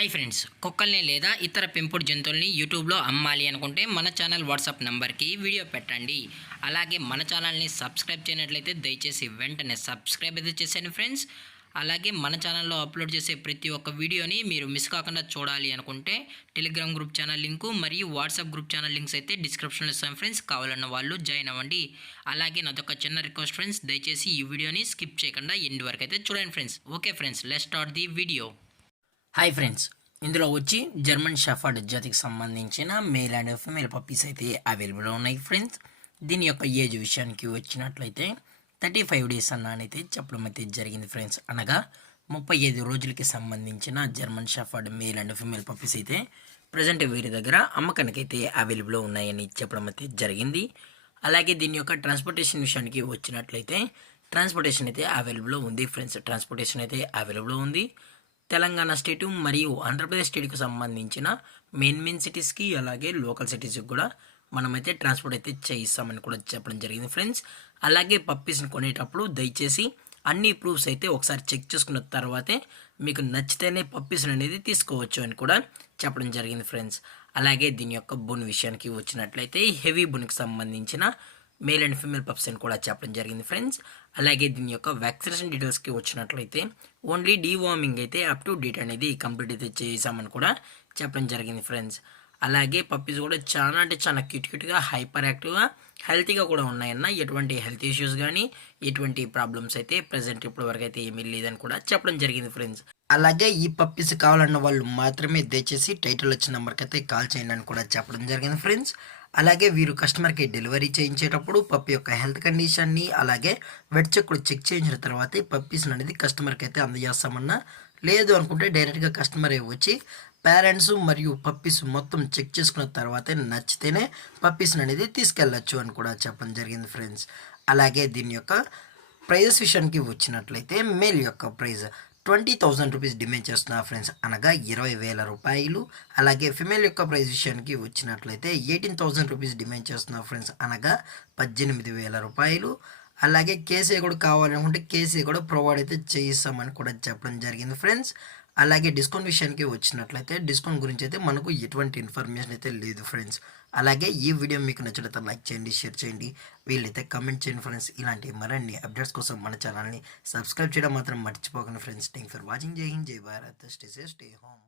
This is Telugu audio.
హాయ్ ఫ్రెండ్స్, కుక్కల్ని లేదా ఇతర పెంపుడు జంతువుల్ని యూట్యూబ్లో అమ్మాలి అనుకుంటే మన ఛానల్ వాట్సాప్ నెంబర్కి వీడియో పెట్టండి. అలాగే మన ఛానల్ని సబ్స్క్రైబ్ చేయనట్లయితే దయచేసి వెంటనే సబ్స్క్రైబ్ అయితే చేసేయండి ఫ్రెండ్స్. అలాగే మన ఛానల్లో అప్లోడ్ చేసే ప్రతి ఒక్క వీడియోని మీరు మిస్ కాకుండా చూడాలి అనుకుంటే టెలిగ్రామ్ గ్రూప్ ఛానల్ లింకు మరియు వాట్సాప్ గ్రూప్ ఛానల్ లింక్స్ అయితే డిస్క్రిప్షన్లో ఇస్తాం ఫ్రెండ్స్. కావాలన్న వాళ్ళు జాయిన్ అవ్వండి. అలాగే నాదొక చిన్న రిక్వెస్ట్ ఫ్రెండ్స్, దయచేసి ఈ వీడియోని స్కిప్ చేయకుండా ఎండ్ వరకు అయితే చూడండి friends. Okay friends, let's start the video. Hi friends, ఇందులో వచ్చి జర్మన్ షెఫర్డ్ జాతికి సంబంధించిన మేల్ అండ్ ఫీమేల్ పప్పీస్ అయితే అవైలబుల్లో ఉన్నాయి ఫ్రెండ్స్. దీని యొక్క ఏజ్ విషయానికి వచ్చినట్లయితే 35 డేస్ అన్నైతే చెప్పడం అయితే జరిగింది ఫ్రెండ్స్. అనగా 35 రోజులకి సంబంధించిన German shepherd male and female puppies అయితే ప్రజెంట్ వీరి దగ్గర అమ్మకానికి అయితే అవైలబుల్లో ఉన్నాయని చెప్పడం అయితే జరిగింది. అలాగే దీని యొక్క ట్రాన్స్పోర్టేషన్ విషయానికి వచ్చినట్లయితే ట్రాన్స్పోర్టేషన్ అయితే అవైలబుల్లో ఉంది ఫ్రెండ్స్. ట్రాన్స్పోర్టేషన్ అయితే అవైలబుల్లో ఉంది. తెలంగాణ స్టేటు మరియు ఆంధ్రప్రదేశ్ స్టేట్కి సంబంధించిన మెయిన్ సిటీస్కి అలాగే లోకల్ సిటీస్కి కూడా మనమైతే ట్రాన్స్పోర్ట్ అయితే చేయిస్తామని కూడా చెప్పడం జరిగింది ఫ్రెండ్స్. అలాగే పప్పీస్ని కొనేటప్పుడు దయచేసి అన్ని ప్రూఫ్స్ అయితే ఒకసారి చెక్ చేసుకున్న తర్వాతే మీకు నచ్చితేనే పప్పీస్ని అనేది తీసుకోవచ్చు అని కూడా చెప్పడం జరిగింది ఫ్రెండ్స్. అలాగే దీని యొక్క బోన్ విషయానికి వచ్చినట్లయితే హెవీ బోన్కి సంబంధించిన మేల్ అండ్ ఫీమేల్ పప్స్ అని కూడా చెప్పడం జరిగింది ఫ్రెండ్స్. అలాగే దీని యొక్క వ్యాక్సినేషన్ డీటెయిల్స్కి వచ్చినట్లయితే ఓన్లీ డీవార్మింగ్ అయితే అప్ టు డేట్ అనేది కంప్లీట్ అయితే చేసామని కూడా చెప్పడం జరిగింది ఫ్రెండ్స్. అలాగే పప్పీస్ కూడా చాలా అంటే చాలా క్యూట్గా హైపర్ యాక్టివ్గా హెల్తీగా కూడా ఉన్నాయన్న. ఎటువంటి హెల్త్ ఇష్యూస్ కానీ ఎటువంటి ప్రాబ్లమ్స్ అయితే ప్రజెంట్ ఇప్పటి వరకు అయితే ఏమీ లేదని కూడా చెప్పడం జరిగింది ఫ్రెండ్స్. అలాగే ఈ పప్పీస్ కావాలన్న వాళ్ళు మాత్రమే దయచేసి టైటిల్ వచ్చిన నెంబర్కి అయితే కాల్ చేయండి అని కూడా చెప్పడం జరిగింది ఫ్రెండ్స్. అలాగే వీరు కస్టమర్కి డెలివరీ చేయించేటప్పుడు పప్పి యొక్క హెల్త్ కండిషన్ని అలాగే వెట్ చెక్ కూడా చెక్ చేయించిన తర్వాతే పప్పీస్ అనేది కస్టమర్కి అయితే అందజేస్తామన్నా. లేదు అనుకుంటే డైరెక్ట్గా కస్టమర్ వచ్చి పేరెంట్స్ మరియు పప్పీస్ మొత్తం చెక్ చేసుకున్న తర్వాతే నచ్చితేనే పప్పీస్ అనేది తీసుకెళ్ళచ్చు అని కూడా చెప్పడం జరిగింది ఫ్రెండ్స్. అలాగే దీని యొక్క ప్రైజెస్ విషయానికి వచ్చినట్లయితే మేల్ యొక్క ప్రైజ్ 20,000 రూపీస్ డిమాండ్ చేస్తున్నారు ఫ్రెండ్స్, అనగా 20,000 రూపాయలు. అలాగే ఫిమేల్ యొక్క ప్రైస్ విషయానికి వచ్చినట్లయితే 18,000 రూపీస్ డిమాండ్ చేస్తున్నారు ఫ్రెండ్స్, అనగా 18,000 రూపాయలు. అలాగే కేసీ కూడా కావాలనుకుంటే కేసీ కూడా ప్రొవైడ్ అయితే చేయిస్తామని కూడా చెప్పడం జరిగింది ఫ్రెండ్స్. అలాగే డిస్కౌంట్ విషయానికి వచ్చినట్లయితే డిస్కౌంట్ గురించి అయితే మనకు ఎటువంటి ఇన్ఫర్మేషన్ అయితే లేదు ఫ్రెండ్స్. అలాగే ఈ వీడియో మీకు నచ్చినట్లయితే లైక్ చేయండి, షేర్ చేయండి, వీళ్ళైతే కమెంట్ చేయండి ఫ్రెండ్స్. ఇలాంటి మరిన్ని అప్డేట్స్ కోసం మన ఛానల్ని సబ్స్క్రైబ్ చేయడం మాత్రం మర్చిపోకండి ఫ్రెండ్స్. Thank for watching. జై హింద్, జై Bharat, stay safe, stay home.